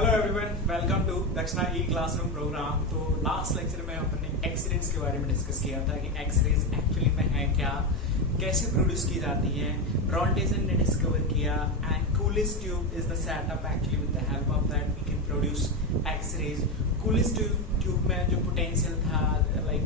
Hello everyone, welcome to दक्षिणा ई classroom programme. तो last lecture में हमने एक्स-रेज के बारे में डिस्कस किया था कि एक्स-रेज एक्चुअली में है क्या, कैसे प्रोड्यूस की जाती है। रॉन्टेसन ने डिस्कवर किया and Coolidge tube is the setup actually with the help of that we can produce X rays. Coolidge tube में जो पोटेंशियल था लाइक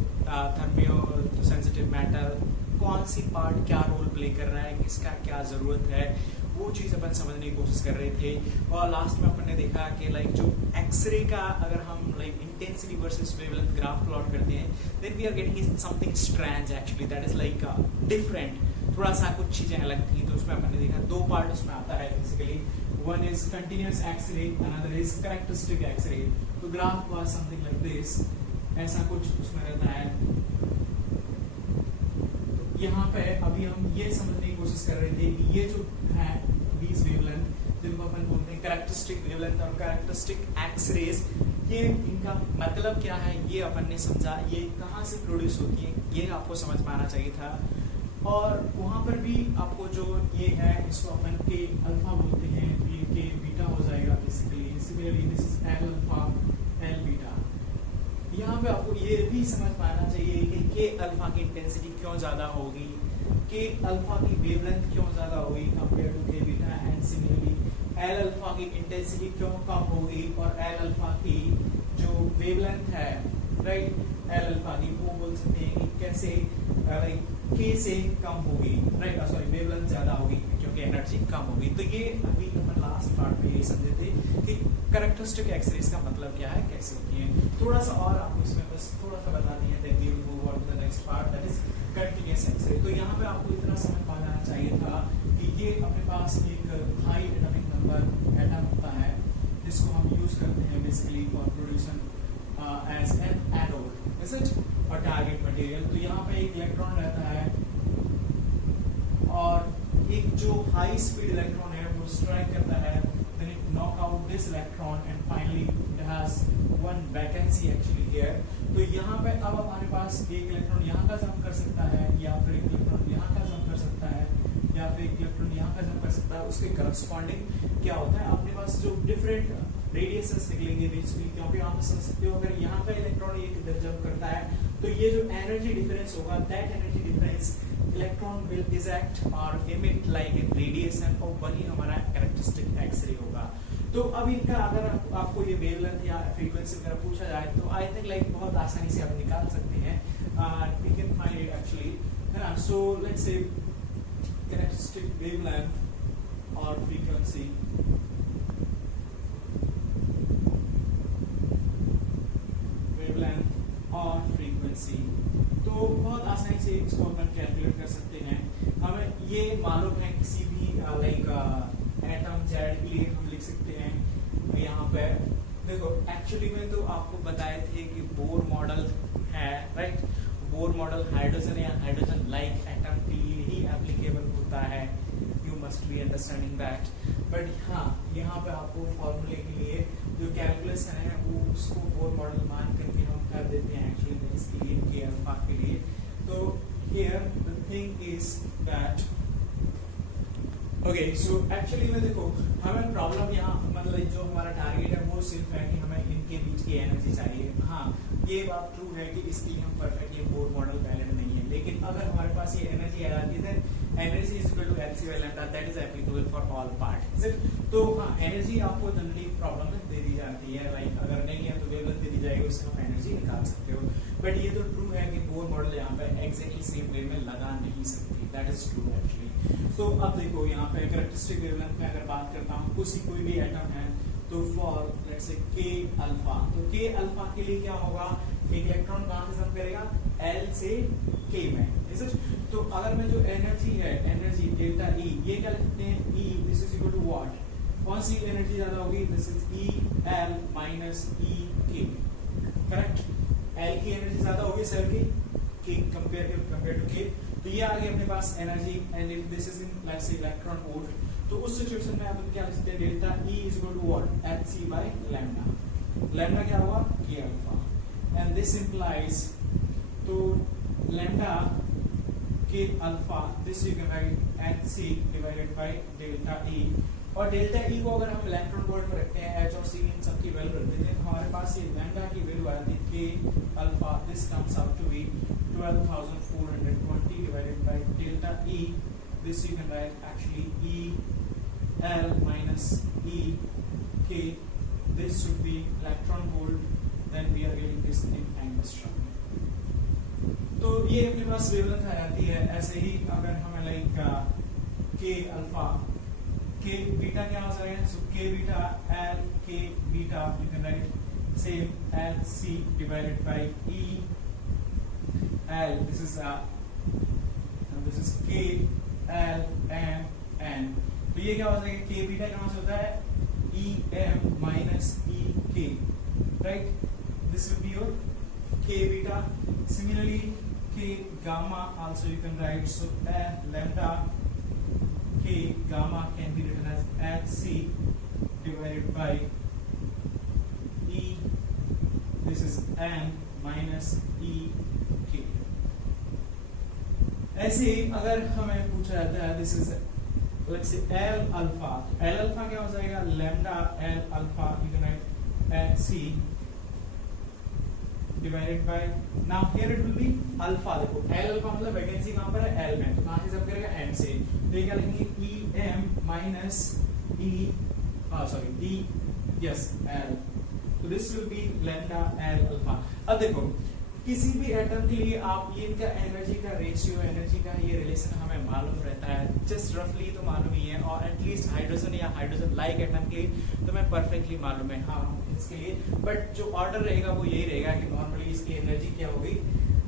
थर्मियो सेंसिटिव मेटल, कौन सी पार्ट क्या रोल प्ले कर रहा है, किसका क्या जरूरत है, वो चीज अपन समझने की कोशिश कर रहे थे। और लास्ट में अपन ने देखा कि लाइक जो एक्सरे का अगर हम like intensity versus wavelength graph plot करते हैं, then we are getting something strange actually, that is like different. थोड़ा सा कुछ चीजें अलग थी, तो उसमें अपन ने देखा दो पार्ट उसमें आता है basically. One is continuous X ray, another is characteristic X ray. तो graph was something like this, ऐसा कुछ उसमें रहता है। यहाँ पे अभी हम ये समझने की कोशिश कर रहे थे कि ये जो है these wavelength जिनको अपन बोलते हैं कैरेक्टरिस्टिक वेवलेंथ और कैरेक्टरिस्टिक एक्स-रेज, ये इनका मतलब क्या है ये अपन ने समझा, ये कहाँ से प्रोड्यूस होती है ये आपको समझ में आना चाहिए था। और वहाँ पर भी आपको जो ये है इसको अपन के अल्फा बोलते हैं, ये के बीटा हो जाएगा basically. Similarly this is L alpha L beta. यहाँ पे आपको ये भी समझ पाना चाहिए कि के अल्फा की इंटेंसिटी क्यों ज्यादा होगी, के अल्फा की वेवलेंथ क्यों ज्यादा होगी कंपेयर टू के beta, and similarly L alpha की इंटेंसिटी क्यों कम होगी और एल अल्फा की जो वेवलेंथ है राइट एल अल्फा की वो बोल सकते हैं कि कैसे लाइक के से कम होगी राइट, सॉरी वेवलेंथ ज्यादा होगी क्योंकि एनर्जी कम होगी। तो ये अभी अपन लास्ट पार्ट में ये समझे थे कि कैरेक्टरिस्टिक एक्स-रेज का मतलब क्या है, कैसे होती है। थोड़ा सा और आपको इसमें बस थोड़ा सा बता दिया, then we will move on to the next part that is continuous X-ray. तो यहाँ पे आपको इतना समझ पाना चाहिए था कि ये अपने पास एक हाई एटॉमिक नंबर एटम होता है जिसको हम यूज करते हैं basically for production as an anode, is it, और टारगेट मटेरियल। तो यहाँ पे एक इलेक्ट्रॉन रहता है और एक जो हाई स्पीड इलेक्ट्रॉन है वो स्ट्राइक करता है, then it knock out this electron and finally it has one vacancy actually here. तो यहाँ पे अब हमारे पास एक इलेक्ट्रॉन यहाँ का जंप कर सकता है, या फिर एक इलेक्ट्रॉन यहाँ का जंप कर सकता है, या फिर एक इलेक्ट्रॉन यहाँ का जंप कर सकता है। उसके करस्पॉन्डिंग क्या होता है, अपने पास जो डिफरेंट रेडियसेस निकलेंगे बेसिकली, क्योंकि आप समझ सकते हो अगर यहाँ का इलेक्ट्रॉन एक इधर जंप करता है तो ये जो एनर्जी डिफरेंस होगा, that energy difference electron will eject और एमिट लाइक ए रेडिएशन, और वही हमारा कैरेक्टरिस्टिक एक्स-रे होगा। तो अब इनका अगर आपको ये वेवलेंथ या फ्रीक्वेंसी वगैरह पूछा जाए तो आई थिंक लाइक बहुत आसानी से आप निकाल सकते हैं, we can find it actually, है ना। So let's say characteristic wavelength और फ्रीक्वेंसी, और फ्रीक्वेंसी, तो बहुत आसानी से इसको अपन कैलकुलेट कर सकते हैं। हमें ये मालूम है किसी भी लाइक एटम जेड के लिए हम लिख सकते हैं। यहाँ पे देखो एक्चुअली में तो आपको बताए थे कि बोर मॉडल है राइट, बोर मॉडल हाइड्रोजन या हाइड्रोजन लाइक एटम के लिए ही एप्लीकेबल होता है, you must be understanding that. But हाँ यहाँ पे आपको फॉर्मूले के लिए जो कैलकुलेशन है वो उसको बोर मॉडल मान करके हम कर देते हैं एक्चुअली इसके लिए के अल्फा के लिए। तो here the thing is that okay, so actually में देखो हमें प्रॉब्लम यहाँ मतलब जो हमारा टारगेट है वो सिर्फ है कि हमें इनके बीच की एनर्जी चाहिए। हाँ ये बात ट्रू है कि इसके लिए हम परफेक्ट ये बोर मॉडल वैलिड नहीं है, लेकिन अगर हमारे पास ये एनर्जी आ जाती है energy is equal to LC by lambda, that is applicable for all part. तो हाँ एनर्जी आपको जनरली प्रॉब्लम में दे दी जाती है, लाइक अगर नहीं है तो वेवलेंथ दे दी जाएगी, उससे आप एनर्जी निकाल सकते हो। बट ये तो ट्रू है कि बोर मॉडल यहाँ पे एग्जैक्टली सेम वे में लगा नहीं सकती, दैट इज ट्रू एक्चुअली। सो अब देखो यहाँ पे कैरेक्टरिस्टिक वेवलेंथ में अगर बात करता हूँ कोई भी एटम है तो फॉर लेट्स से के अल्फा, तो के अल्फा के लिए क्या होगा, एक इलेक्ट्रॉन कहाँ से जंप करेगा, एल से के में, इज इट। तो अगर मैं जो एनर्जी है, एनर्जी डेल्टा ई, ये क्या लिखते हैं, E this is equal to what, कौन सी एनर्जी ज्यादा होगी, this is E L minus E K, correct. L की एनर्जी ज्यादा होगी सेल की के कंपेयर टू के। तो ये आ गई अपने पास energy, and if this is in let's say electron volt, तो उस सिचुएशन में अपन क्या लिख सकते हैं, delta E is equal to what, H C by lambda. Lambda क्या हुआ, K alpha, and this implies तो lambda K alpha, this you can write H C divided by delta E, और डेल्टा ई को अगर हम इलेक्ट्रॉन वोल्ट में रखते हैं, एच और सी इन सब की वैल्यू रख देते हैं, तो हमारे पास ये लैम्डा की वैल्यू आती है K alpha, this comes out to be 12,420 divided by delta E. This you can write actually E L minus E K. This should be electron volt. Then we are getting this in angstrom. तो ये अपने पास वेवलेंथ आ जाती है। ऐसे ही अगर हमें लाइक के अल्फा, के बीटा क्या हो जाएगा, सो के बीटा L के beta you can write same as C divided by E L. This is K L M N. तो ये क्या हो जाएगा, K बीटा कहाँ से होता है, E M minus E K, right? This will be your K beta. Similarly, K gamma also you can write, so lambda K gamma can be written as HC divided by E. This is M minus E K. ऐसे ही अगर हमें पूछा जाता है, this is let's say L alpha, L alpha क्या हो जाएगा, lambda L alpha u can right HC divided by, now here it will be alpha. देखो L अल्फा मतलब वैकेंसी कहाँ पर है, L में, तो कहाँ से जब करेगा, M से, तो ये क्या लिखेंगे E M minus E D yes L, तो this will be lambda L alpha. अब देखो किसी भी एटम के लिए आप ये इनका एनर्जी का रेशियो, एनर्जी का ये रिलेशन हमें मालूम रहता है, जस्ट रफली तो मालूम ही है, और एटलीस्ट हाइड्रोजन या हाइड्रोजन लाइक एटम के लिए तो मैं परफेक्टली मालूम है हाँ इसके लिए, बट जो ऑर्डर रहेगा वो यही रहेगा कि नॉर्मली इसकी एनर्जी क्या होगी,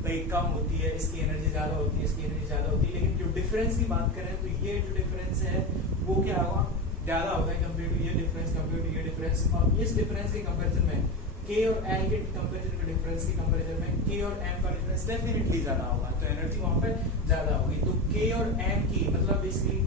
लाइक कम होती है, इसकी एनर्जी ज्यादा होती है, इसकी एनर्जी ज्यादा होती है, लेकिन जो डिफरेंस की बात करें तो ये जो डिफरेंस है वो क्या होगा, ज्यादा होगा कंपेयर टू ये डिफरेंस, कंपेयर टू ये डिफरेंस, और इस डिफरेंस के कंपैरिजन में K और L के कंपैरिजन में, डिफरेंस के कंपैरिजन में K और M का डिफरेंस डेफिनेटली ज्यादा होगा, तो एनर्जी वहां पे ज्यादा होगी। तो K और M की मतलब बेसिकली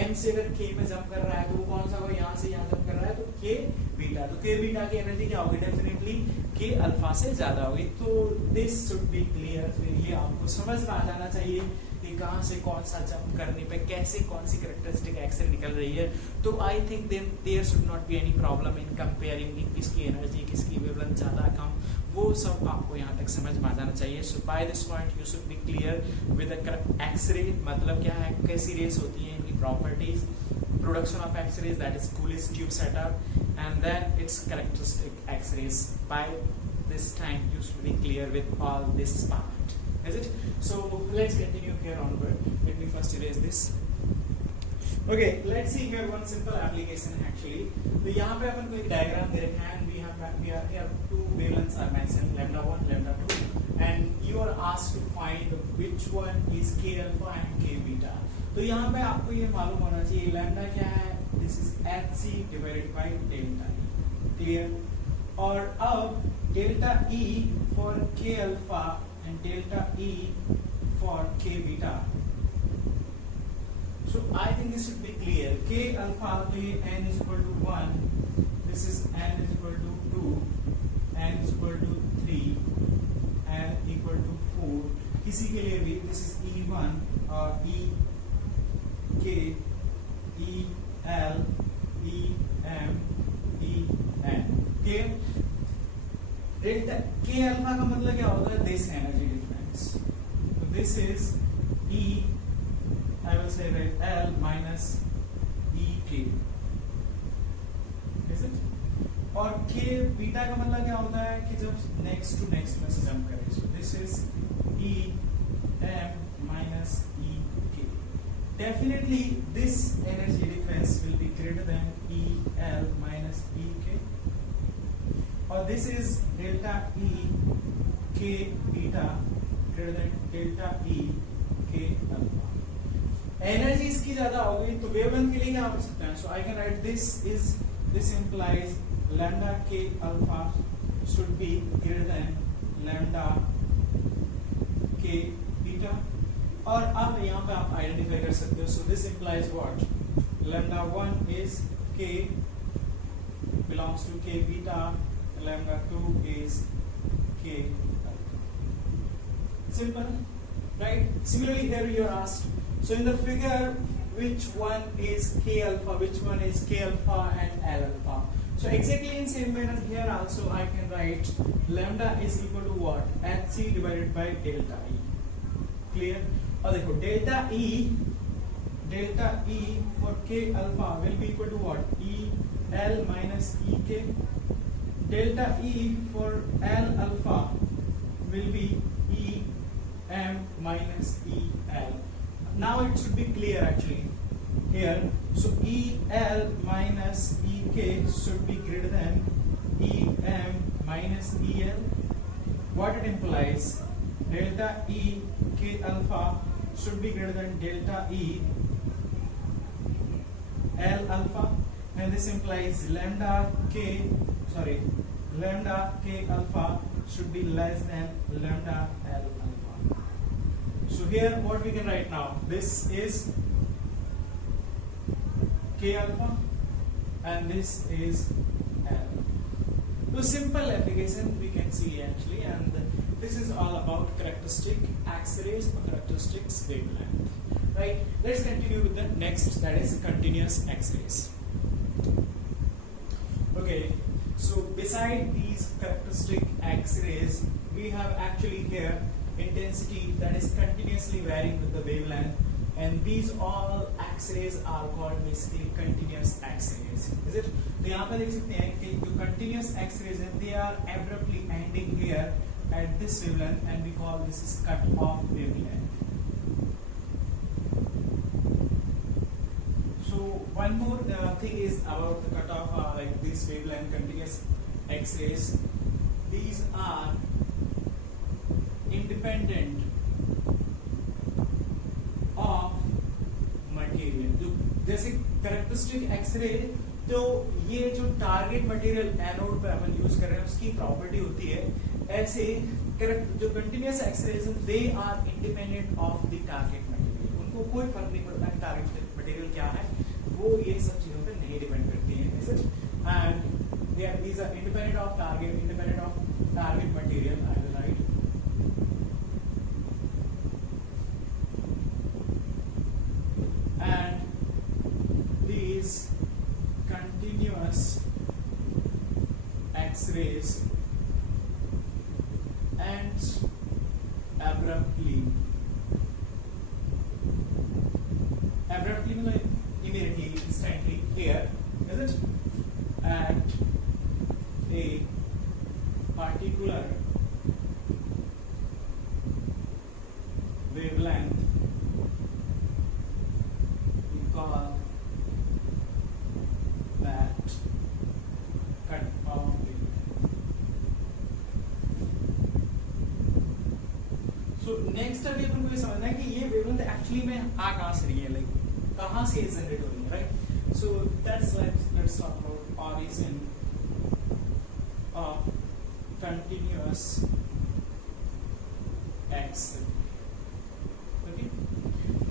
M से अगर K में जंप कर रहा है तो वो कौन सा होगा, यहाँ से यहाँ जंप कर रहा है तो K बीटा, तो K बीटा की एनर्जी क्या होगी, डेफिनेटली K अल्फा से ज्यादा होगी। तो दिस शुड बी क्लियर, फिर ये आपको समझ में आ जाना चाहिए कि कहाँ से कौन सा जंप करने पे कैसे कौन सी कैरेक्टरिस्टिक एक्स रे निकल रही है। तो I think then there should not be any problem in comparing किसकी एनर्जी, किसकी वेवलेंथ ज्यादा कम, वो सब आपको यहाँ तक समझ में आ जाना चाहिए। So by this point you should be clear with X ray मतलब क्या है, कैसी रेस होती है, इनकी properties, production of X rays that is Coolidge tube setup, and then it's characteristic X rays. By this time you should be clear with all this part, is it? So let's continue here onward. Let me first erase this. Okay, let's see here one simple application actually. तो यहाँ पे अपन को एक डायग्राम दे रखा है, and we have two wavelengths are mentioned, lambda 1, lambda 2, and you are asked to find which one is K alpha and K beta. तो यहाँ पे आपको ये मालूम होना चाहिए lambda क्या है, this is HC divided by delta E, clear? और अब delta E for K alpha and delta E for K beta. So I think this should be clear. K alpha के लिए n is equal to 1, this is n is equal to 2, n is equal to 3, n equal to 4. किसी के लिए भी this is E1 और E K, E L, E M, E N. Clear? Delta K alpha का मतलब क्या होता है, दिस एनर्जी डिफरेंस, तो this is E I will say that L minus E K, is it? और K beta का मतलब क्या होता है कि जब नेक्स्ट टू नेक्स्ट में से जंप करें, so this is E M minus E K. Definitely this energy difference will be greater than E L minus E K. और this is delta E K beta greater than delta E K alpha. Energy इसकी ज्यादा होगी तो वेवलेंथ के लिए क्या हो सकता है, so I can write this implies lambda K alpha should be greater than lambda K beta. और अब यहाँ पे आप आइडेंटिफाई कर सकते हो, so this implies what, lambda 1 is K belongs to K beta, lambda 2 is K alpha. Simple, right? Similarly here you are asked, so in the figure which one is K alpha, which one is K alpha and L alpha. So exactly in same manner here also I can write lambda is equal to what? Hc divided by delta E. Clear? और देखो delta E for K alpha will be equal to what? E L minus E K. Delta E for L alpha will be E M minus E L. Now it should be clear actually here. So E L minus E K should be greater than E M minus E L. What it implies? Delta E K alpha should be greater than delta E L alpha, and this implies lambda K alpha should be less than lambda L alpha. So here what we can write now, this is K alpha and this is L. So simple application we can see actually, and this is all about characteristic X-rays or characteristics wavelength. Right? Let's continue with the next, that is continuous X-rays. Okay, so beside these characteristic X-rays, we have actually here intensity that is continuously varying with the wavelength, and these all X-rays are called basically continuous X-rays. Is it? तो यहाँ पर देख सकते हैं कि जो continuous X-rays हैं, they are abruptly ending here at this wavelength, and we call this is cut-off wavelength. So one more thing is about the cut-off, like this wavelength continuous X-rays. These are independent of material. जो जैसे characteristic X-ray, तो ये जो target material anode पे अपन यूज कर रहे हैं उसकी प्रॉपर्टी होती है, ऐसे जो continuous X-rays they are independent of the target material. उनको कोई फर्क नहीं पड़ता कि टारगेट मटेरियल क्या है, वो ये सब चीजों पे नहीं डिपेंड करती है. And these are independent of target material. I will write and these continuous X-rays ends abruptly means immediately, instantly here, is it? At a particular wavelength we call that cut-off wavelength. So next अभी अपन को ये समझना है कि ये wavelength actually में आ कहाँ से रही है, like कहाँ से जनरेट हो रही है, right? So that's let's talk about origin of continuous X-ray. Okay?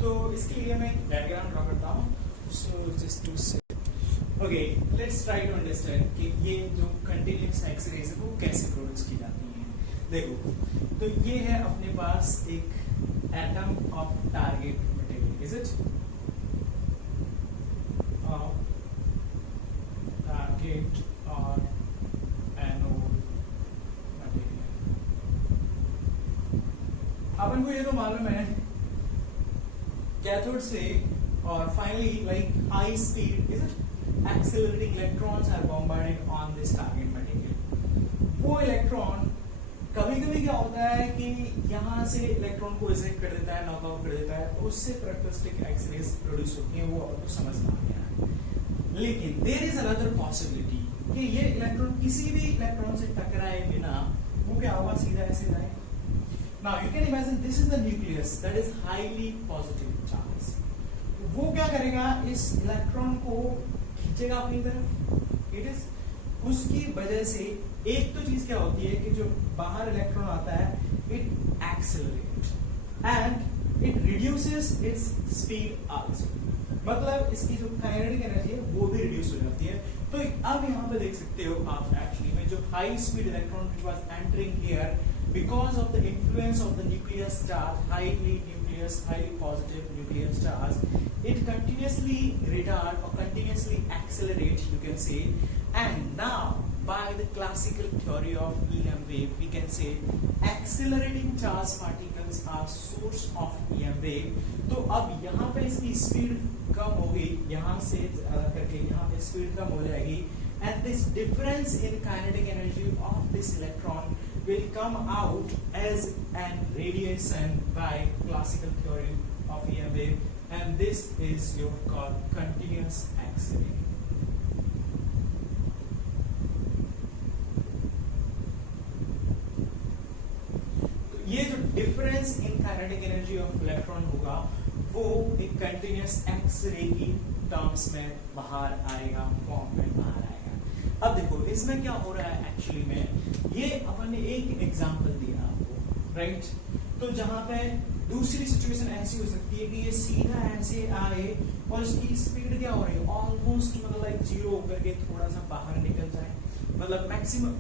तो इसके लिए मैं डायग्राम ड्रॉ करता हूँ. So just to say, okay, let's try to understand कि ये जो continuous X-rays है वो कैसे प्रोड्यूस की जाती हैं. देखो, तो ये है अपने पास एक atom of target material, is it? Of target or anode material. अपन को ये तो मालूम है कैथोड से और finally like high speed, is it, accelerating electrons are bombarded on this target material. वो इलेक्ट्रॉन कभी-कभी क्या होता है कि यहाँ से इलेक्ट्रॉन को इजेक्ट कर देता है, नॉकआउट कर देता है, तो उससे कैरेक्टरिस्टिक एक्स-रेज प्रोड्यूस होती हैं. वो आपको समझ में आ गया है. लेकिन देयर इज अनदर पॉसिबिलिटी कि ये इलेक्ट्रॉन किसी भी इलेक्ट्रॉन से टकराए बिना वो क्या होगा, सीधा ऐसे जाए. Now you can imagine this is the nucleus that is highly positive charge. वो क्या करेगा, इस इलेक्ट्रॉन को खींचेगा अपनी तरफ. इट इज उसकी वजह से एक तो चीज क्या होती है कि जो बाहर इलेक्ट्रॉन आता है it accelerate and it reduces its speed also. मतलब इसकी जो काइनेटिक एनर्जी है वो भी रिड्यूस हो जाती है. तो अब यहाँ पे देख सकते हो आप एक्चुअली में जो high speed electron was entering here because of the influence of the nucleus charge, highly positive nucleus charge, it continuously retard or continuously accelerate, you can say. And now by the classical theory of EM wave, we can say accelerating charged particles are source of EM wave. तो अब यहाँ पे इसकी स्पीड कम होगी, यहाँ से करके यहाँ पे स्पीड कम हो जाएगी, and this difference in kinetic energy of this electron will come out as an radiation by classical theory of EM wave, and this is your called continuous X-ray. ये जो difference in kinetic energy of electron होगा वो एक continuous x-ray की टर्म्स में बाहर आएगा, फॉर्म में बाहर आएगा। अब देखो इसमें क्या हो रहा है एक्चुअली में, ये अपन ने एक एग्जांपल दिया आपको, राइट? तो जहां पे दूसरी सिचुएशन ऐसी हो सकती है कि ये सीधा ऐसे आए और इसकी स्पीड क्या हो रही है, ऑलमोस्ट मतलब लाइक जीरो होकर के थोड़ा सा बाहर निकल जाए, मतलब मैक्सिमम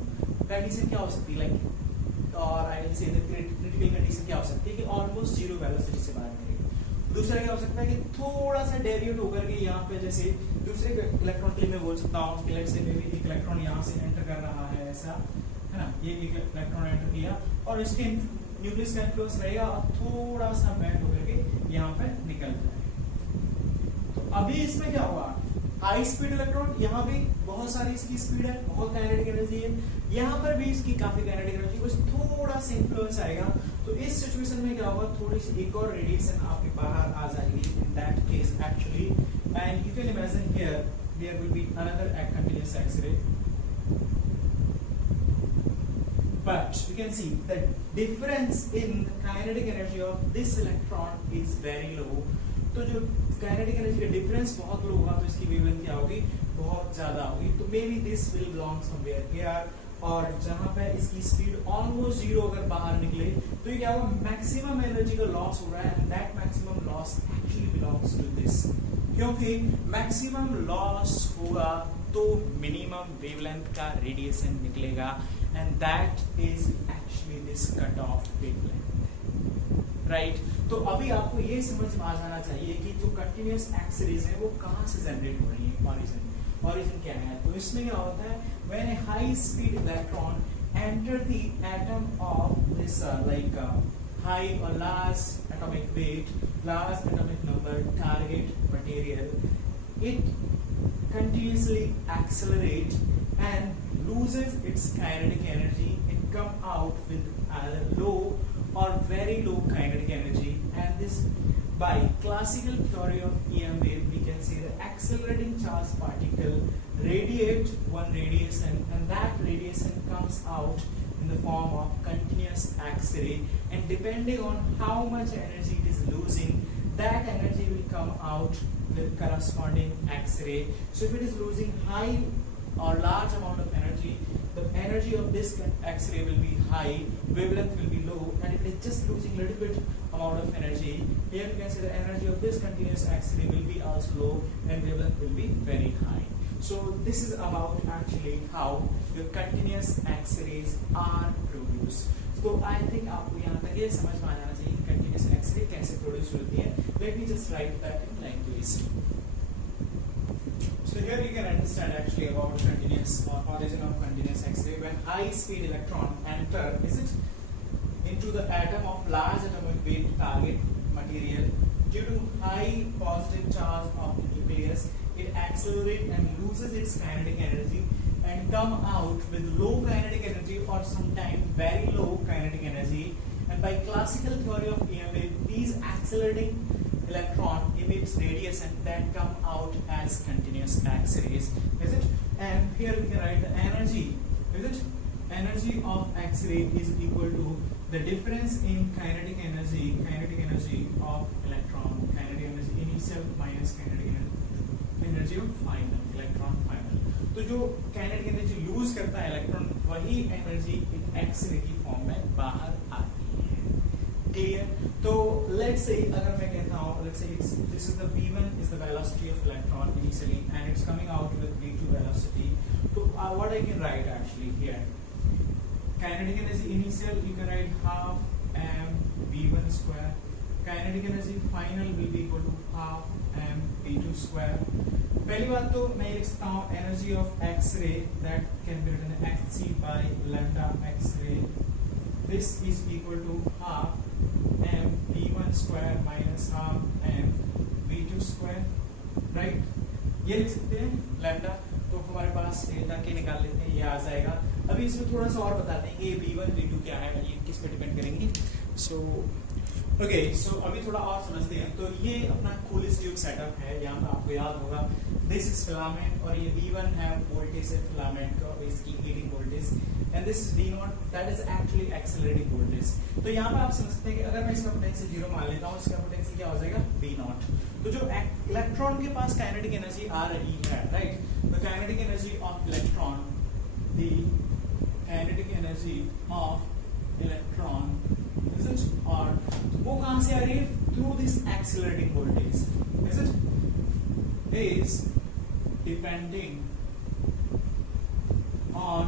कंडीशन क्या हो सकती है, लाइक और I will say the critical condition क्या हो सकती है कि ऑलमोस्ट जीरो वेलोसिटी से बाहर निकलेगा। दूसरा क्या हो सकता है कि थोड़ा सा डेविएट होकर के यहाँ पे जैसे दूसरे इलेक्ट्रॉन के लिए मैं बोल सकता हूँ कि लेट्स से मे बी एक इलेक्ट्रॉन यहाँ से एंटर कर रहा है, ऐसा है ना, ये एक इलेक्ट्रॉन एंटर किया और इसके न्यूक्लियस का इन्फ्लुएंस रहेगा और थोड़ा सा बेंड होकर के यहाँ पे निकल जाएगा। तो अभी इसमें क्या हुआ, हाई स्पीड इलेक्ट्रॉन, यहाँ भी बहुत सारी इसकी स्पीड है, बहुत काइनेटिक एनर्जी है, यहाँ पर भी इसकी काफी काइनेटिक एनर्जी, बस थोड़ा सा इन्फ्लुएंस आएगा। तो इस सिचुएशन में क्या होगा, थोड़ी सी एक और रेडिएशन आपके बाहर आ जाएगी in that case actually, and you can imagine here there will be another continuous X-ray, but you can see the difference in the kinetic energy of this electron is very low. तो जो kinetic energy का डिफरेंस बहुत लो होगा तो इसकी वेवलेंथ क्या होगी, बहुत ज्यादा होगी। तो may be this will belong somewhere here, और जहां पे इसकी स्पीड ऑलमोस्ट जीरो अगर बाहर निकले तो ये क्या होगा, मैक्सिमम एनर्जी का लॉस हो रहा है, and that maximum loss actually belongs to this, क्योंकि मैक्सिमम लॉस होगा तो मिनिमम वेवलेंथ का रेडिएशन निकलेगा, and that is actually this cut off wavelength, right? तो अभी आपको ये समझ में आ जाना चाहिए कि जो कंटिन्यूअस एक्स-रेज है वो कहाँ से जनरेट हो रही है, ओरिजिन क्या है। तो इसमें क्या होता है, when a high speed electron enter the atom of this like high और large atomic weight, large atomic number target material, it continuously accelerate and loses its kinetic energy. It come out with either low or very low kinetic energy, and this by classical theory of EM wave we can say the accelerating charged particle radiate one radiation, and that radiation comes out in the form of continuous X-ray, and depending on how much energy it is losing, that energy will come out with corresponding X-ray. So if it is losing high or large amount of energy, the energy of this X-ray will be high, wavelength will be low, and if it is just losing little bit amount of energy, here you can say the energy of this continuous X-ray will be also low and wavelength will be very high. So this is about actually how your continuous X-rays are produced. So I think आपको यहाँ तक ये समझ में आ जाना चाहिए continuous X-ray कैसे प्रोड्यूस होती है। Let me just write that in language. So here you can understand actually about continuous or origin of continuous X-ray. When high speed electron enter, is it into the atom of large atomic weight target material, due to high positive charge of the nucleus, it accelerates and loses its kinetic energy and come out with low kinetic energy or sometimes very low kinetic energy. And by classical theory of EM wave, these accelerating electron emits radiation that come out as continuous X-rays, is it? And here we can write the energy, is it? Energy of X-ray is equal to the difference in kinetic energy of electron, kinetic energy initial minus kinetic energy of final, electron final. तो जो kinetic energy lose करता है इलेक्ट्रॉन, वही energy X-ray की फॉर्म में बाहर आती है, क्लियर? तो let's say अगर मैं कहता हूँ, let's say this is the V1 is the velocity of electron initially and it's coming out with V2 velocity. So what I can write actually here, kinetic energy initial you can write half m V1 square, kinetic energy final will be equal to half m v2 square. पहली बात तो मैं लिख सकता हूँ energy of X-ray that can be written xc by lambda x ray. This is equal to half m v1 square minus half m v2 square, right? ये लिख सकते हैं लैम्डा. तो हमारे पास डेल्टा के निकाल लेते हैं, ये आ जाएगा. अभी इसमें थोड़ा सा और बताते हैं कि v1 v2 क्या है, ये किस पे डिपेंड करेंगे. सो अभी थोड़ा और समझते हैं. तो ये अपना कूलिस ट्यूब सेटअप है. यहाँ पे आपको याद होगा दिस इज फिलामेंट और ये v1 है वोल्टेज है फिलामेंट का, इसकी heating voltage, and this is v0 that is actually accelerating voltage. तो यहाँ पे आप समझते हैं कि अगर मैं इसका पोटेंशियल 0 मान लेता हूँ, इसका पोटेंशियल क्या हो जाएगा v0. तो जो इलेक्ट्रॉन के पास काइनेटिक एनर्जी आ रही है, right, the kinetic energy of electron, the kinetic energy of electron is it, और वो कहां से आ रही है? Through this accelerating voltage, is it, is depending on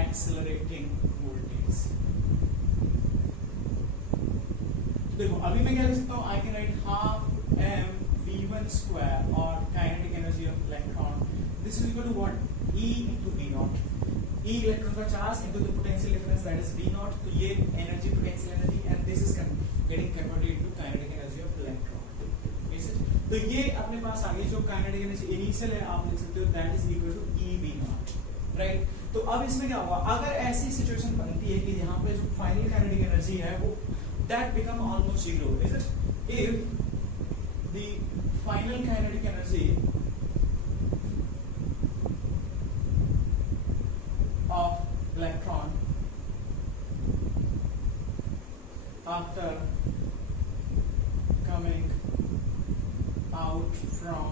accelerating voltage. देखो अभी मैं क्या लिख सकता हूँ, I can write half m v1 square और kinetic energy of electron, this is equal to what? E into v0. E electron का charge into the potential difference that is v0. तो ये energy, potential energy, and this is getting converted into kinetic energy of electron. Is it? तो ये अपने पास आ गई जो kinetic energy initial है, आप लिख सकते हो that is equal to E v0, right? तो अब इसमें क्या होगा, अगर ऐसी सिचुएशन बनती है कि यहाँ पे जो फाइनल kinetic energy है वो that become almost zero, is it? If the final kinetic energy of electron after coming out from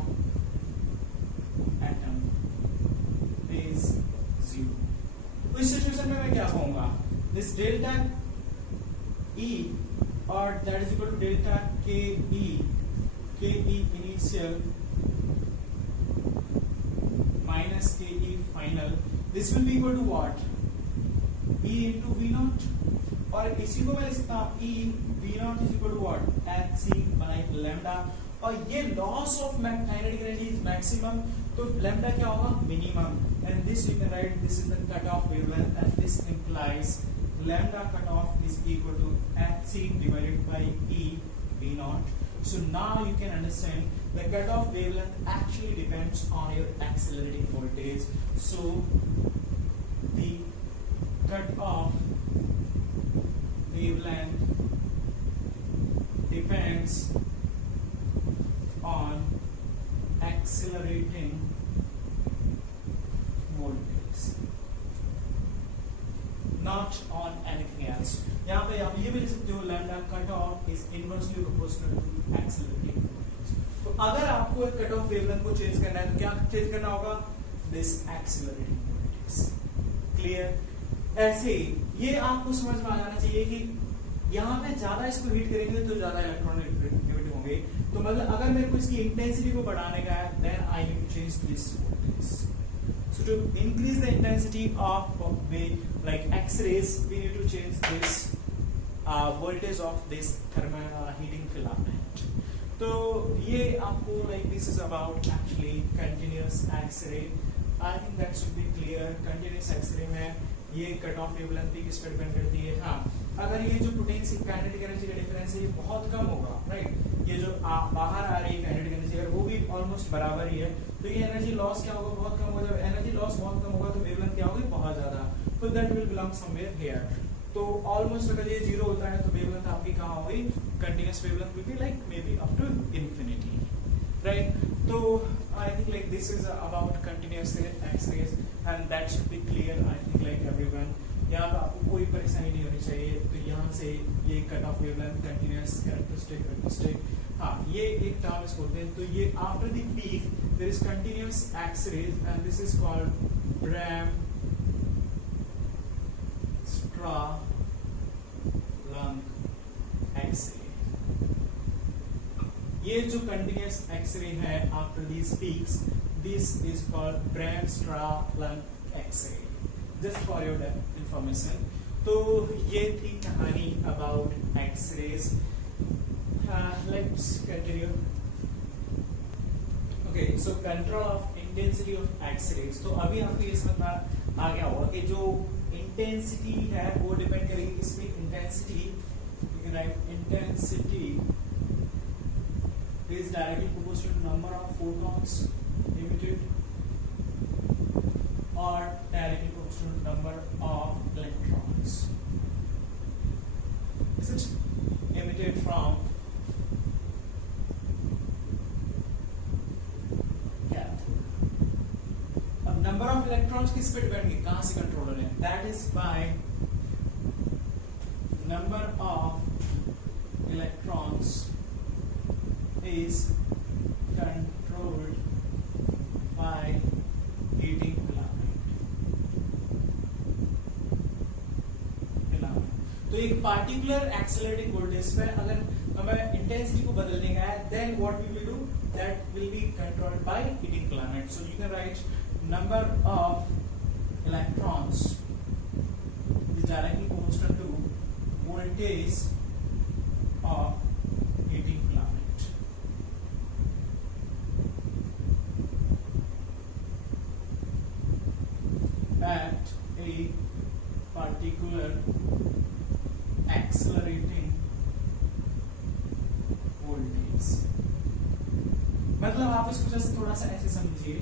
atom is zero. तो इस सिचुएशन में मैं क्या कहूंगा, this delta E or that is equal to delta ke initial minus ke final, this will be equal to what? E into v0, और इसी को मैं लिख सकता हूँ E v0 is equal to what? hc by lambda. और ये loss of kinetic energy is maximum, तो lambda क्या होगा? minimum. And this you can write, this is the cutoff wavelength, and this implies lambda cutoff is equal to hc divided by E v0. So now you can understand the cutoff wavelength actually depends on your accelerating voltage. So the cutoff wavelength depends on accelerating voltage, not on anything else. यहाँ पे आप ये भी लिख सकते हो lambda cutoff is inversely proportional to accelerating voltage. तो अगर आपको एक cutoff wavelength को चेंज करना है तो क्या चेंज करना होगा? This accelerating voltage. Clear? ऐसे ये आपको समझ में आ जाना चाहिए कि यहाँ पे ज्यादा इसको हीट करेंगे तो ज्यादा इलेक्ट्रॉन एक्टिविटी होंगे. तो मतलब अगर मेरे को इसकी इंटेंसिटी को बढ़ाने का है, then I need to change this voltage. So to increase the intensity of like X-rays, we need to change this voltage of this thermal heating filament. तो ये आपको like this is about actually continuous X-ray. I think that should be clear. Continuous X-ray में ये cut off wavelength भी किस पर डिपेंड करती है? हाँ, अगर ये जो पोटेंशियल काइनेटिक एनर्जी का डिफरेंस है ये बहुत कम होगा, राइट, ये जो बाहर आ रही है काइनेटिक एनर्जी अगर वो भी ऑलमोस्ट बराबर ही है तो ये एनर्जी लॉस क्या होगा? बहुत कम होगा. जब एनर्जी लॉस बहुत कम होगा तो वेवलेंथ क्या होगी? बहुत ज्यादा. तो that will belong somewhere here. तो ऑलमोस्ट अगर ये जीरो होता है तो वेवलेंथ आपकी कहाँ होगी? Continuous wavelength will be like maybe up to infinity, right. तो I think like this is about continuous X-rays and that should be clear. I think like everyone. यहाँ पे आपको कोई परेशानी नहीं होनी चाहिए. तो यहाँ से ये cut off wavelength, continuous, characteristic. हाँ, ये एक टर्म इसको बोलते हैं. तो ये after the peak there is continuous X-rays and this is called Bremsstrahlung X-ray. ये जो कंटिन्यूअस एक्सरे है after these peaks, this is called Bremsstrahlung X-ray. Just for your information. तो ये थी कहानी about X-rays. Let's continue. Okay so control of intensity of X-rays. तो अभी आपको ये समझ में आ गया होगा कि जो इंटेंसिटी है वो डिपेंड करेगी किस पे, intensity, right, intensity is directly proportional to number of photons emitted or directly proportional to number of electrons is it emitted from cathode। अब number of electrons किस पे डिपेंड है, कहां से कंट्रोलर है, that is by number of electrons is controlled by heating filament। तो एक particular accelerating voltage पे अगर हमें इंटेंसिटी को बदलने का है, then what we will do, that will be controlled by heating filament। So you can write number of electrons is directly proportional to voltage of heating filament at a particular accelerating voltage। मतलब आप इसको जस्ट थोड़ा सा ऐसे समझिए,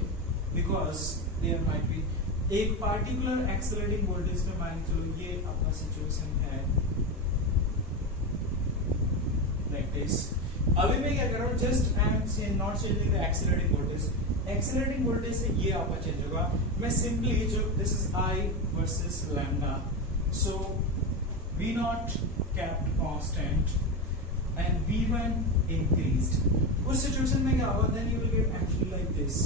because there might be एक particular accelerating voltage पे, मान के चलो ये आपका सिचुएशन है लाइक दिस। अभी मैं क्या कर रहा हूँ, just I am not changing the accelerating voltage, accelerating voltage से ये आपका चेंज होगा। मैं सिंपली जो this is I versus lambda, so V naught kept constant and V1 increased। उस सिचुएशन में क्या होगा, then you will get actually like this।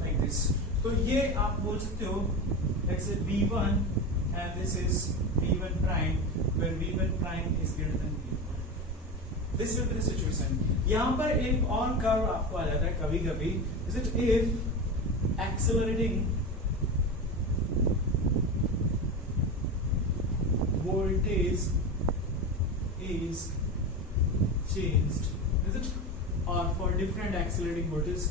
like this। तो ये आप बोल सकते हो let's say V1 and this is V1 prime where V1 prime is greater than V1। This will be the situation। यहाँ पर एक और कर्व आपको आ जाता है कभी कभी, is it if accelerating voltage is changed, is it, or for different accelerating voltage,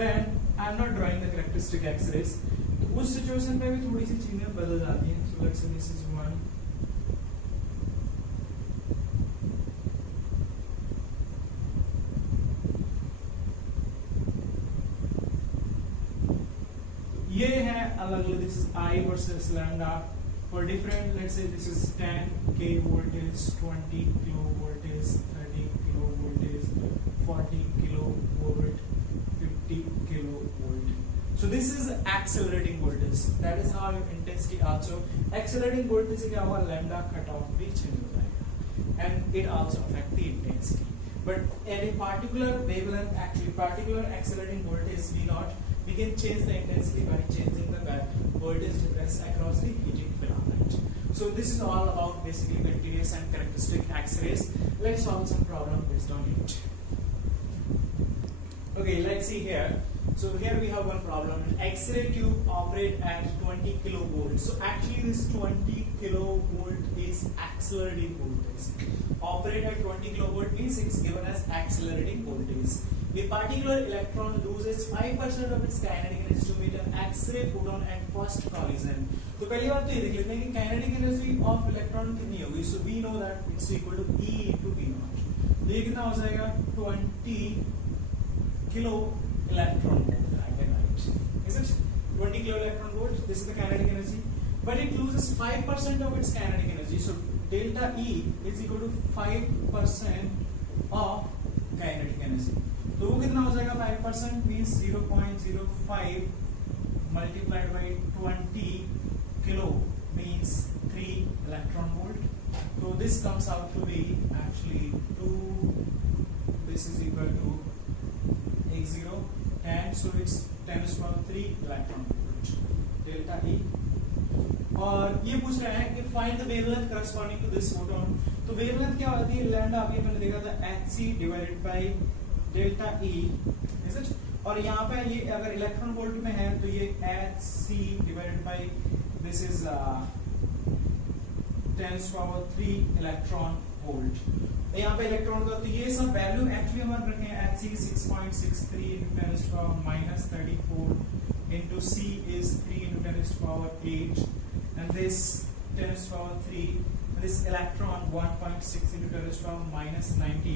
then I am not drawing the characteristic X-rays। तो उस सिचुएशन पे भी थोड़ी सी चीजें बदल जाती हैं। So let's say this is one, ये है अलग, this is I versus lambda for different, let's say this is 10k voltage, 20 kilo voltage, 30 kilo voltage, 40 kilo volt, 50 kilo volt। So this is accelerating voltage, that is how your intensity also, accelerating voltage से क्या होगा, lambda cutoff भी change हो जाएगा and it also affect the intensity। But at a particular wavelength, actually particular accelerating voltage V naught, we can change the intensity by changing the voltage difference across the heating filament। So this is all about basically continuous and characteristic X-rays। Let's solve some problem based on it। Okay, let's see here। So here we have one problem, an X-ray tube operate at 20 kilovolt। So actually this 20 kilovolt is accelerating voltage। Operate at 20 kilovolt means it's given as accelerating voltage। A particular electron loses 5% of its kinetic energy to meet an X-ray photon at first collision। तो पहली बात तो ये देख लेते हैं कि kinetic energy of electron कितनी होगी। So we know that it's equal to E into V naught। तो ये कितना हो जाएगा, 20 kilo electron volt, I can write, is it 20 kilo electron volt? This is the kinetic energy, but it loses 5% of its kinetic energy। So delta E is equal to 5% of kinetic energy। तो वो कितना हो जाएगा, 5% means 0.05 multiplied by 20 kilo means 3 electron volt। So this comes out to be actually 2, this is equal to x0 and so it's 10 to the power 3 electron volt delta E। और ये पूछ रहा है कि find the wavelength corresponding to this photon। तो wavelength क्या होती है, लैम्डा अभी मैंने देखा था hc divided by delta E, is it? और यहाँ पे ये अगर इलेक्ट्रॉन वोल्ट में है तो ये Hc divided by this is 10⁻³ electron volt. तो यहाँ पे इलेक्ट्रॉन का तो ये सब वैल्यू एक्चुअली हम रखे हैं Hc 6.63 × 10⁻34 into C is 3 × 10⁸ and this 10⁻³ this electron 1.6 × 10⁻19।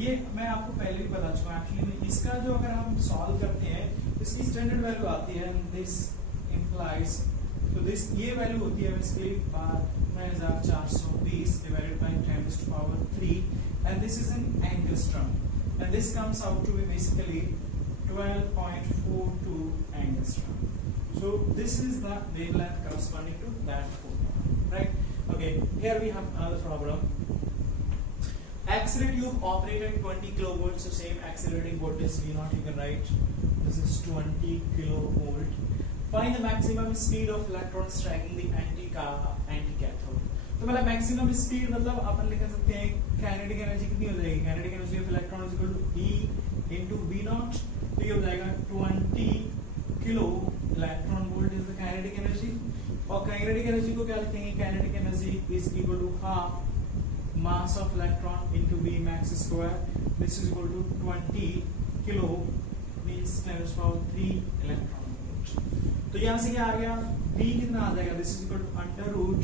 ये मैं आपको पहले भी बता चुका हूँ एक्चुअली। इसका जो अगर हम सॉल्व करते हैं इसकी स्टैंडर्ड वैल्यू आती है दिस implies तो दिस ये वैल्यू होती है बेसिकली 9420 divided by 10⁻³ and this is in angstrom and this comes out to be basically 12.42 angstrom. So this is the wavelength corresponding to that photon, right? Okay, here we have another problem. X-ray tube operated 20 kilovolts, so same accelerating voltage V0 you can write. This is 20 kilovolt. Find the maximum speed of electrons striking the anti-cathode. तो मतलब maximum speed मतलब अपन लिख सकते हैं kinetic energy कितनी हो जाएगी, kinetic energy of electron is equal to E into V0, तो ये हो जाएगा 20 kilo electron volt is the kinetic energy. और काइनेटिक एनर्जी को क्या लिखेंगे, kinetic energy is equal to half mass of electron into V max square, this is equal to 20 kilo means 10⁻³ electron volt. तो यहां से क्या आ गया, V कितना आ जाएगा, this is equal to under root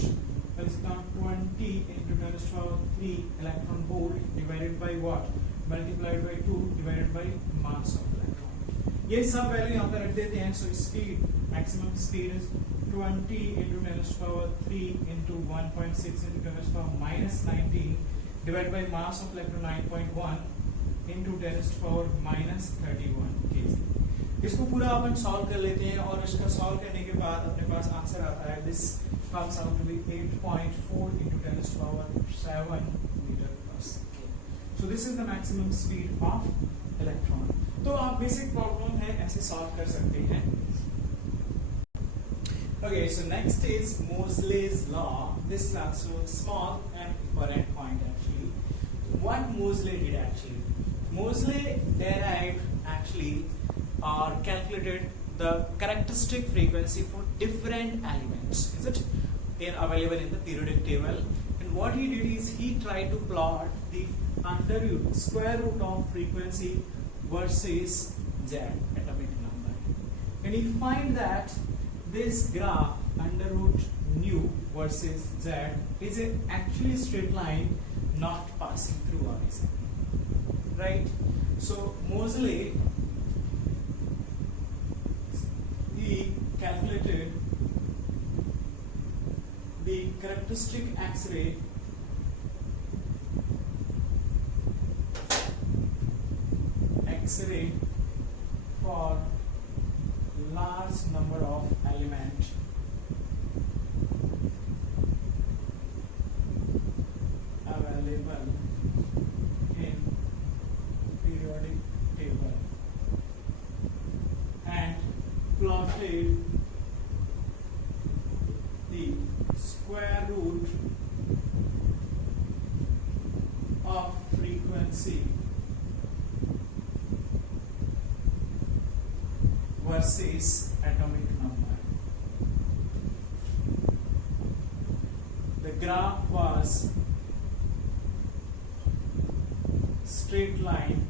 20 into 10⁻³ electron volt divided by what, multiplied by 2 divided by mass of electron। ये सब वैल्यू यहाँ पे रख देते हैं। So speed, maximum speed is 20 into 10⁻³ into 1.6 into 10⁻⁻19 divided by mass of electron 9.1 into 10⁻�31 kg। इसको पूरा अपन सॉल्व कर लेते हैं और इसका सॉल्व करने के बाद अपने पास आंसर आता है this comes out to be 8.4 into 10⁻⁷ meter per second. So this is the maximum speed of electron. तो आप बेसिक प्रॉब्लम है ऐसे सॉल्व कर सकते हैं। Okay, so next is Moseley's law. This is also small and important point actually. What Moseley did actually? Moseley derived actually or calculated the characteristic frequency for different elements. Is it available in the periodic table? And what he did is he tried to plot the under root square root of frequency versus z atomic number, and he find that this graph under root nu versus z is actually straight line not passing through horizon, right? So Moseley he calculated the characteristic X-ray for large number of element available in periodic table and plotted the square root of frequency versus atomic number. The graph was straight line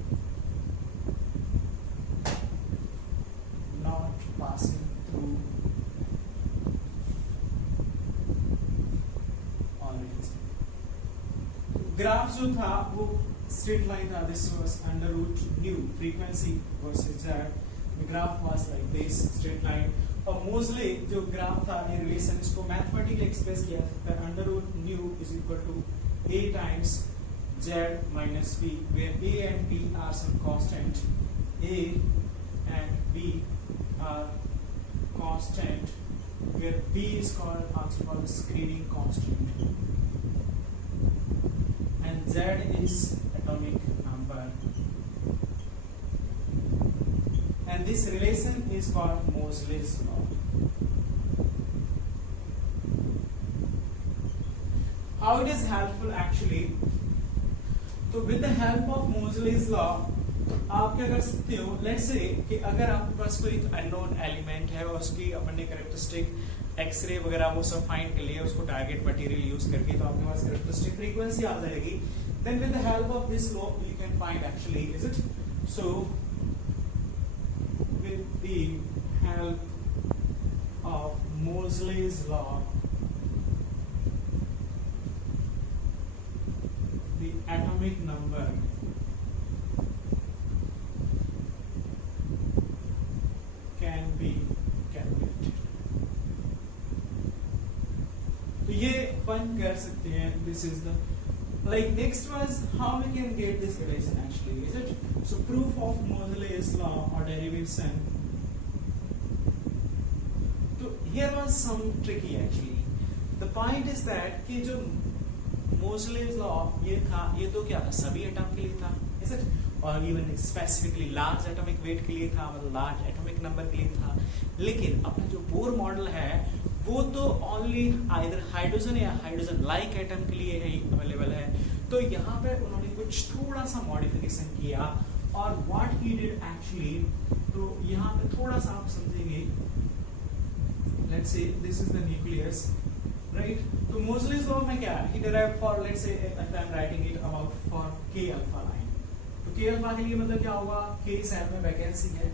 not passing through graph जो था वो straight line था, this was under root nu frequency versus Z, the graph was like this straight line. और mostly जो graph था ये relation इसको mathematically express किया जाता है, under root nu is equal to a times z minus b, where a and b are some constant, a and b are constant, where b is called also called screening constant and z is atomic number, and this relation is called Moseley's law. How it is helpful actually? So with the help of Moseley's law, आप क्या कर सकते हो, let's say कि अगर आपके पास कोई unknown element है और उसकी अपन ने कैरेक्टरिस्टिक एक्सरे वगैरह वो सब फाइंड कर लिया उसको टारगेट मटेरियल यूज करके, तो आपके पास कैरेक्टरिस्टिक फ्रीक्वेंसी आ जाएगी. Then with the help of this law you can find actually, is it? So with the help of Moseley's law, the atomic number can be calculated. तो ये अपन कर सकते हैं. This is the like next was how we can get this relation actually, is it? So proof of Moseley's law or derivation. So here was some tricky actually. The point is that कि जो Moseley's law ये था, ये तो क्या था, सभी एटम के लिए था, is it? और even specifically large atomic wait के लिए था, मतलब लार्ज एटॉमिक नंबर के लिए था. लेकिन अपना जो बोर मॉडल है वो तो ओनली आइदर हाइड्रोजन या हाइड्रोजन लाइक एटम के लिए ही अवेलेबल है. तो यहाँ पे उन्होंने कुछ थोड़ा सा मॉडिफिकेशन किया और व्हाट ही डिड एक्चुअली, तो यहाँ पे थोड़ा सा आप समझेंगे. Let's say this is the nucleus, right? तो Moseley's law में क्या है, he derived for let's say if I am writing it about for k alpha line. तो k alpha के लिए मतलब क्या होगा, k सेल में वैकेंसी है,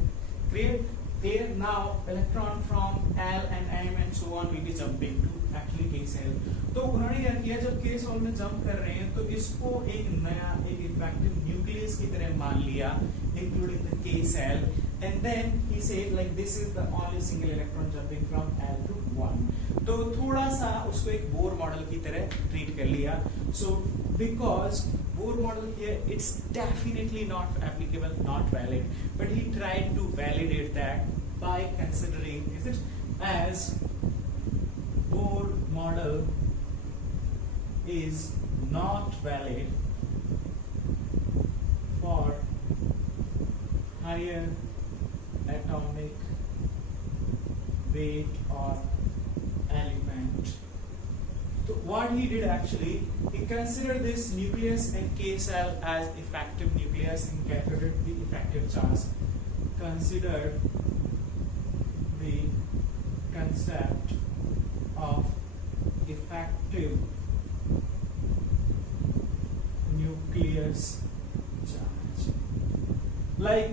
create there now electron from L and M and so on will be jumping to actually k cell. तो उन्होंने क्या किया, जब k cell में जंप कर रहे हैं तो इसको एक नया एक इफेक्टिव न्यूक्लियस की तरह मान लिया including the k cell, and then he said like this is the only single electron jumping from L to 1. तो थोड़ा सा उसको एक बोर मॉडल की तरह ट्रीट कर लिया. So because Bohr model here it's definitely not applicable, not valid, but he tried to validate that by considering is it as Bohr model is not valid for higher atomic weight or element. So what he did actually, he considered this nucleus and K cell as effective nucleus and calculated the effective charge. Considered the concept of effective nucleus charge. Like,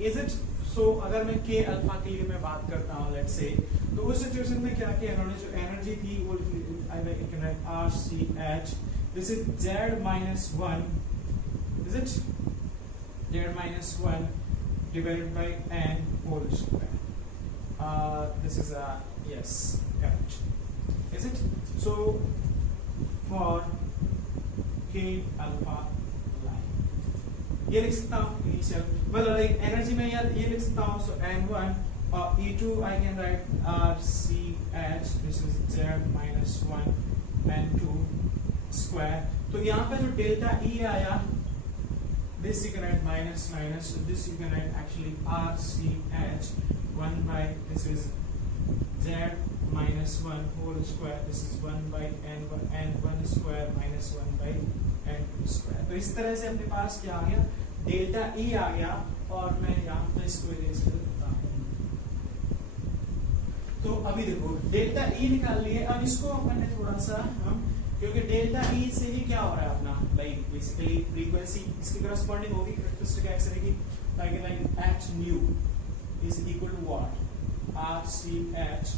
is it? So अगर मैं k alpha के लिए मैं बात करता हूँ let's say, तो उस सिचुएशन में क्या किया इन्होंने, जो एनर्जी थी वो RCH, this is Z minus 1, is it? Z minus 1 divided by N whole square. This is a yes, correct, is it? So for k alpha ये लिख सकता हूँ इनिशियल, मतलब लाइक एनर्जी में यार ये लिख सकता हूँ. सो N1 और E2 I can write RCH, this is Z minus 1 N2 square. तो यहाँ पे जो डेल्टा E आया, this you can write minus minus, so this you can write actually RCH 1 by this is Z minus 1 whole square, this is 1 by N1 square minus 1 by N2 square. तो इस तरह से अपने पास क्या आ गया, delta E आ गया, और मैं यहाँ पे इसको इरेज कर देता हूँ. तो अभी देखो डेल्टा E निकाल लिए. अब इसको अपन ने थोड़ा सा हम, क्योंकि डेल्टा E से ही क्या हो रहा है अपना, लाइक बेसिकली फ्रीक्वेंसी इसकी करस्पॉन्डिंग होगी कैरेक्टरिस्टिक एक्सरे की, like h nu is equal to what, RCH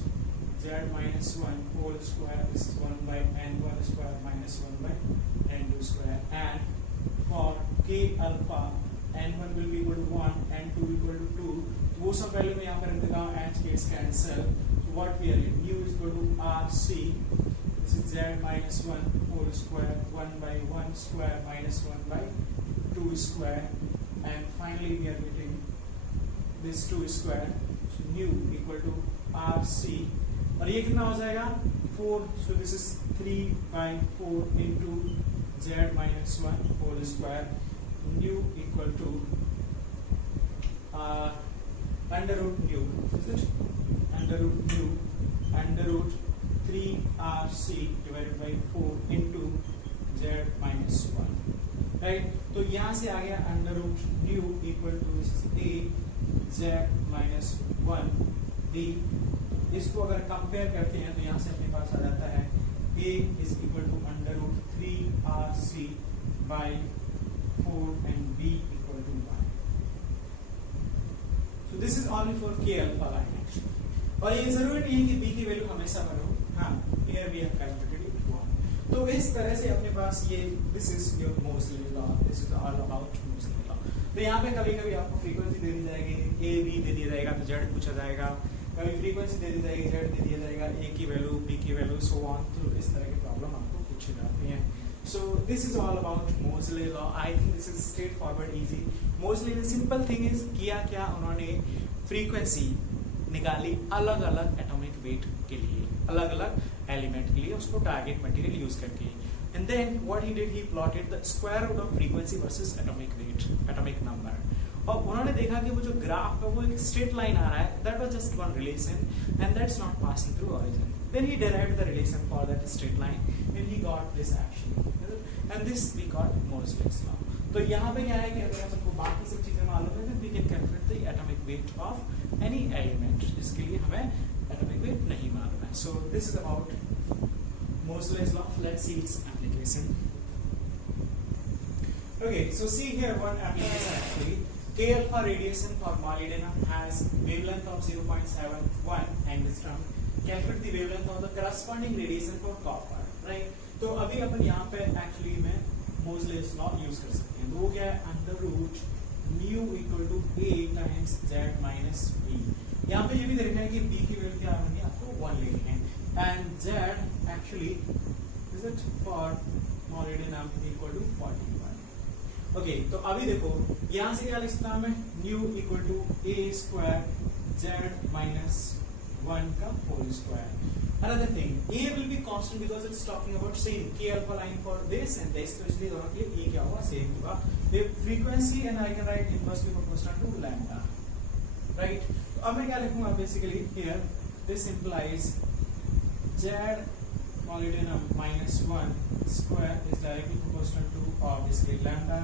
Z minus 1 whole square, this is 1 by N1 square minus 1 by N2 square, and for k alpha N1 will be equal to 1, N2 equal to 2. वो सब वैल्यू में यहाँ पर रख देता हूँ, h gets cancel. So what we are in, mu is equal to RC, this is Z minus 1 whole square, 1 by 1 square minus 1 by 2 square, and finally we are getting this 2 square. So mu equal to RC, और ये कितना हो जाएगा 4, so this is 3 by 4 into Z minus 1 whole square, nu equal to under root nu, is it? Under root nu, under root 3 RC divided by 4 into Z minus 1. Right. तो यहाँ से आ गया under root nu equal to A Z minus 1 डी। इसको अगर कंपेयर करते हैं तो यहाँ से अपने पास आ जाता है a is equal to under root 3RC by 4 and b equal to 1। So this is only for k alpha line actually. और ये जरूरी नहीं है कि b की वैल्यू हमेशा बनो। हाँ, here we have calculated it 1। तो इस तरह से अपने पास ये this is your Moseley law, this is all about Moseley law। तो यहाँ पे कभी कभी आपको फ्रीक्वेंसी दे दी जाएगी, a b दे दिया जाएगा तो z पूछा जाएगा, कभी फ्रीक्वेंसी दे दी जाएगी, z दे दिया जाएगा, a की वैल्यू b की वैल्यू सो ऑन। तो इस तरह की प्रॉब्लम आपको पूछी जाती है। So this is all about Moseley law. I think this is straightforward, easy. Moseley the simple thing is किया क्या उन्होंने फ्रीक्वेंसी निकाली अलग अलग एटॉमिक वेट के लिए, अलग अलग एलिमेंट के लिए, उसको टारगेट मटेरियल यूज करके। And then what he did, he plotted the square root of frequency versus atomic weight, atomic number. और उन्होंने देखा कि वो जो ग्राफ है वो एक स्ट्रेट लाइन आ रहा है, that was just one relation and that's not passing through origin. Then he derived the relation for that straight line and he got this action, and this we got Moseley's law। तो यहाँ पे क्या है कि अगर आपको बाकी सब चीजें मालूम है, then we can calculate the atomic weight of any element, जिसके लिए हमें atomic weight नहीं मालूम है। So this is about Moseley's law. Let's see its application. Okay, so see here one application actually. K alpha radiation for molybdenum has wavelength of 0.71 angstrom. Calculate the wavelength of the corresponding radiation for copper, right? तो अभी अपन यहाँ पे एक्चुअली में Moseley's law use कर सकते हैं। तो वो क्या है, under root nu equal to a times z minus b। यहाँ पे ये भी देखना है कि b की वैल्यू क्या होगी, आपको 1 लेनी है and z actually is it for molybdenum equal to 41। Okay, तो अभी देखो यहाँ से क्या लिख सकता हूँ मैं, nu equal to a square z minus 1 का whole square. Another thing, a will be constant because it's talking about same k alpha line for this and this, तो इसलिए दोनों के लिए a क्या होगा, same होगा। The frequency and I can write inversely proportional to lambda, right? तो अब मैं क्या लिखूंगा basically here, this implies z molybdenum minus 1 square is directly proportional to obviously lambda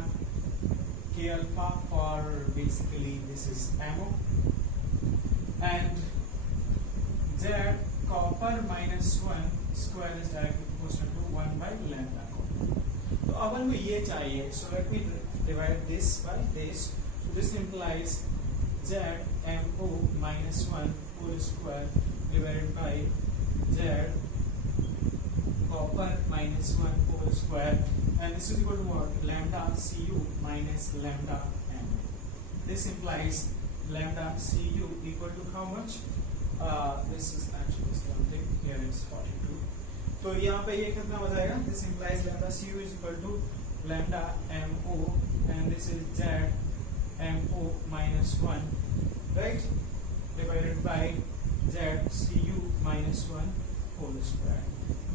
k alpha for basically this is MO and Z copper minus 1 square is directly proportional to 1 by lambda copper। तो अपन को ये चाहिए, so let me divide this by this। So this implies Z MO minus 1 whole square divided by Z copper minus 1 whole square and this is equal to what, lambda Cu minus lambda M। This implies lambda Cu equal to how much? This is actually something here is 42। तो यहाँ पे ये कितना हो जाएगा, this implies lambda Cu is equal to lambda MO and this is Z MO minus 1, right, divided by Z Cu minus 1 whole square।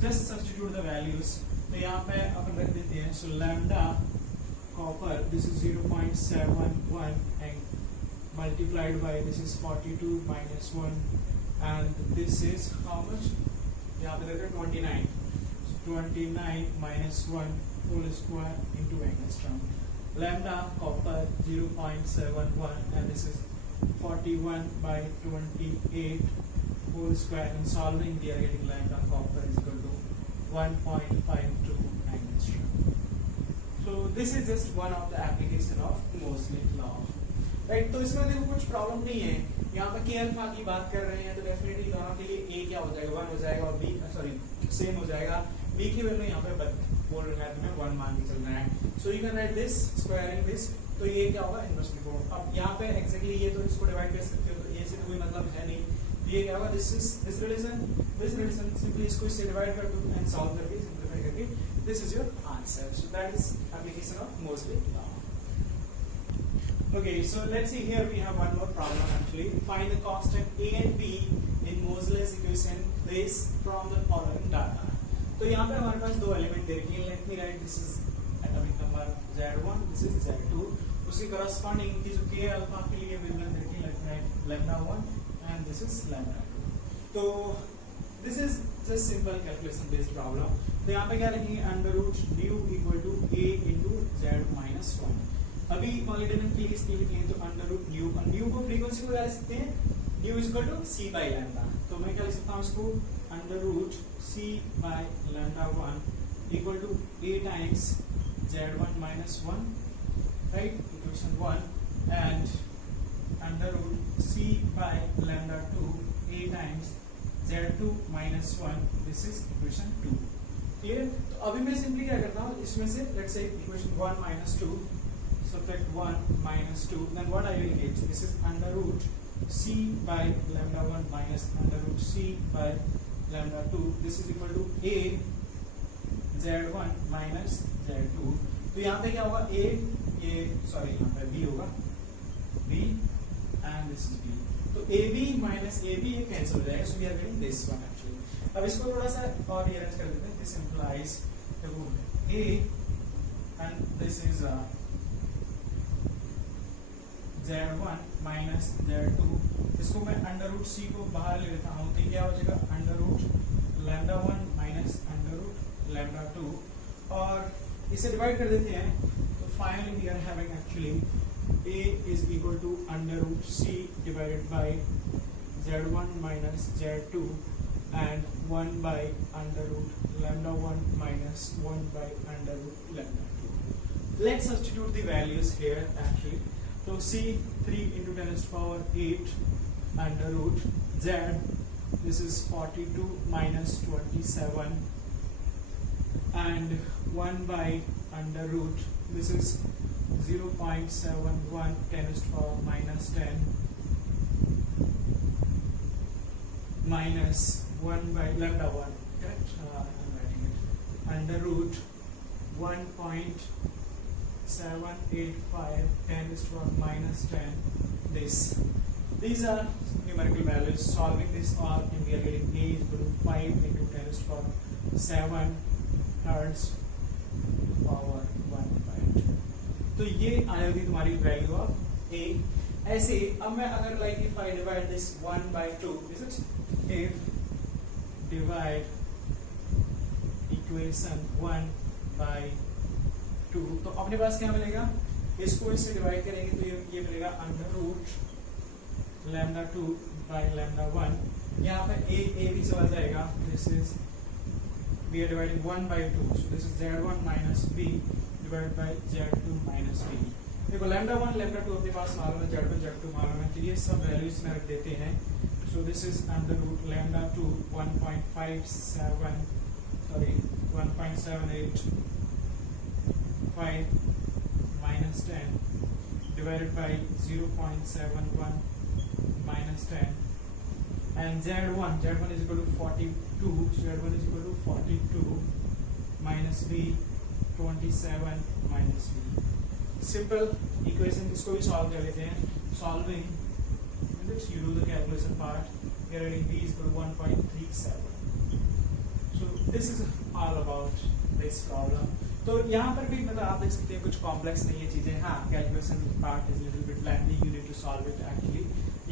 Just substitute the values। तो यहाँ पे अपन रख देते हैं, so lambda copper this is 0.71 and multiplied by this is 42 minus 1 and this is how much, यहाँ पे देखते हैं 29, so 29 minus 1 whole square into angstrom। Lambda copper 0.71 and this is 41 by 28 whole square and solving we are getting lambda copper is equal to 1.52 angstrom। So this is just one of the application of Moseley's law, right? तो इसमें देखो कुछ प्रॉब्लम नहीं है, यहाँ पे k alpha की बात कर रहे हैं तो डेफिनेटली दोनों के लिए a क्या हो जाएगा, 1 हो जाएगा और b सॉरी सेम हो जाएगा। b की वैल्यू यहाँ पे बोल रहा है तुम्हें 1 मान के चल रहा है, so you can right this squaring this, तो ये क्या होगा, इनवर्सली प्रोडक्ट। अब यहाँ पे एक्जेक्टली ये तो इसको डिवाइड कर सकते हो, तो ये से तो कोई मतलब है नहीं, ये क्या होगा, दिस रिलेशन सिंपली इसको इससे डिवाइड कर दो एंड सॉल्व करके सिंपलीफाई करके this is your answer. So that is application of Moseley law। Okay, so let's see here we have one more problem actually. Find the constant A and B in Moseley's equation based from the following data। तो यहाँ पे हमारे पास दो एलिमेंट दे रखे हैं, let me write this is atomic number Z1, this is Z2, उसकी corresponding की जो K अल्फा के लिए वेवलेंथ रखी है, let me write lambda 1 and this is lambda 2। तो this is just simple calculation based problem. तो यहाँ पे क्या लिखेंगे, under root nu equal to A into Z minus 1। अभी मॉलिटेनम के लिए इसके लिखेंगे तो अंडर रूट न्यू, न्यू को फ्रीक्वेंसी को क्या लिख सकते हैं, nu is equal to C by lambda. तो मैं क्या लिख सकता हूँ इसको, under root C by lambda 1 equal to A times z1 minus 1, right, equation 1, and under root C by lambda 2 a times z2 minus 1, this is equation 2। Clear? तो अभी मैं सिंपली क्या करता हूँ, इसमें से लेट्स से इक्वेशन 1 माइनस 2 subtract 1 minus 2, then what I will get, this is under root c by lambda 1 minus under root c by lambda 2, this is equal to a z1 minus z2। तो यहाँ पे क्या होगा, a ये सॉरी यहाँ पे b होगा, b and this is b, तो ab minus ab ये कैंसिल हो जाएगा, so we are getting this one actually। अब इसको थोड़ा सा और rearrange कर देते हैं, this implies a and this is z1 minus z2, इसको मैं अंडर रूट c को बाहर ले लेता हूँ, तो क्या हो जाएगा, under root lambda 1 minus under root lambda 2, और इसे डिवाइड कर देते हैं, तो finally we are having actually a is equal to under root c divided by z1 minus z2 and 1 by under root lambda 1 minus 1 by under root lambda 2। Let's substitute the values here actually। So c 3 into 10 to the power 8 under root z, this is 42 minus 27 and 1 by under root, this is 0.71 10 to the power minus 10 minus 1 by lambda 1, correct? I'm writing it under root 1.785 10 to the power minus 10, this, these are numerical values, solving this all and we are getting a is equal to 5 into 10 to the power 7 hertz power 1/2। तो ये आई होगी तुम्हारी value of a। ऐसे अब मैं अगर like if I divide this 1/2, this is if divide equation 1/2, तो अपने पास क्या मिलेगा, इसको इससे डिवाइड करेंगे तो ये मिलेगा under root lambda 2 by lambda 1। यहाँ पे a भी चला जाएगा, this is we are dividing 1/2, so this is z1 minus b divided by z2 minus b। देखो लैम्डा 1 लैम्डा 2 अपने पास मालूम है, z1 z2 मालूम है, तो ये सब वैल्यूज में रख देते हैं। So this is under root lambda 2 1.57, sorry 1.785 minus 10 divided by 0.71 minus 10, and z1 is equal to 42, z1 is equal to 42 minus b 27 minus b। Simple equation, इसको भी solve कर लेते हैं। Solving, you do the calculation part, we are getting b is equal to 1.37। so this is all about this problem। तो यहाँ पर भी मतलब आप देख सकते हैं कुछ कॉम्प्लेक्स नहीं है चीजें, हाँ calculation part is little bit lengthy, you need to solve it actually,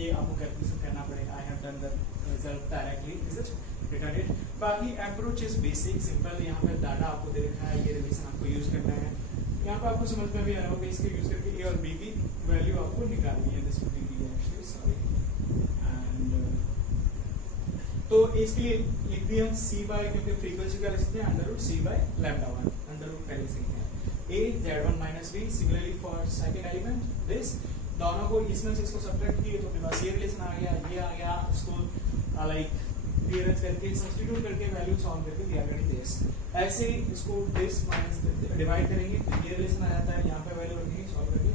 ये आपको कैलकुलेशन करना पड़ेगा। I have done the result directly, is it return it. बाकी अप्रोच इज बेसिक सिंपल, यहाँ पर डाटा आपको दे रखा है, ये रिलेशन आपको यूज करना है, यहाँ पर आपको समझ में भी आ रहा होगा, इसके यूज करके ए और बी की वैल्यू आपको निकालनी है, this will be actually sorry. तो इसके लिए लिख दिया c बाय, क्योंकि फ्रीक्वेंसी का लिख सकते हैं under root c by lambda 1, under root पहले सीखते हैं a z1 minus b। Similarly for second element this, दोनों को इसमें से इसको सब्ट्रैक्ट किए तो अपने पास ये रिलेशन आ गया, ये आ गया, इसको लाइक रीअरेंज करके सब्स्टिट्यूट करके वैल्यू सॉल्व करके वी आर गेटिंग दिस। ऐसे ही इसको दिस माइनस डिवाइड करेंगे तो ये रिलेशन आ जाता है, यहाँ पे वैल्यू रखेंगे सॉल्व करके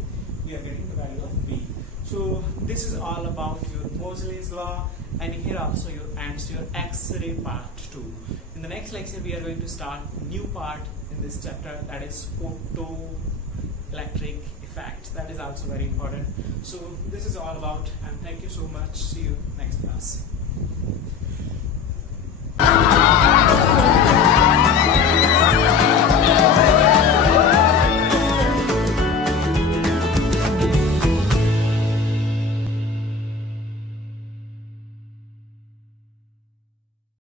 we are getting the value of b। So this is all about your Moseley's law, and here also your answer your X-ray part 2. In the next lecture we are going to start new part in this chapter, that is photoelectric effect. That is also very important. So this is all about, and thank you so much. See you next class.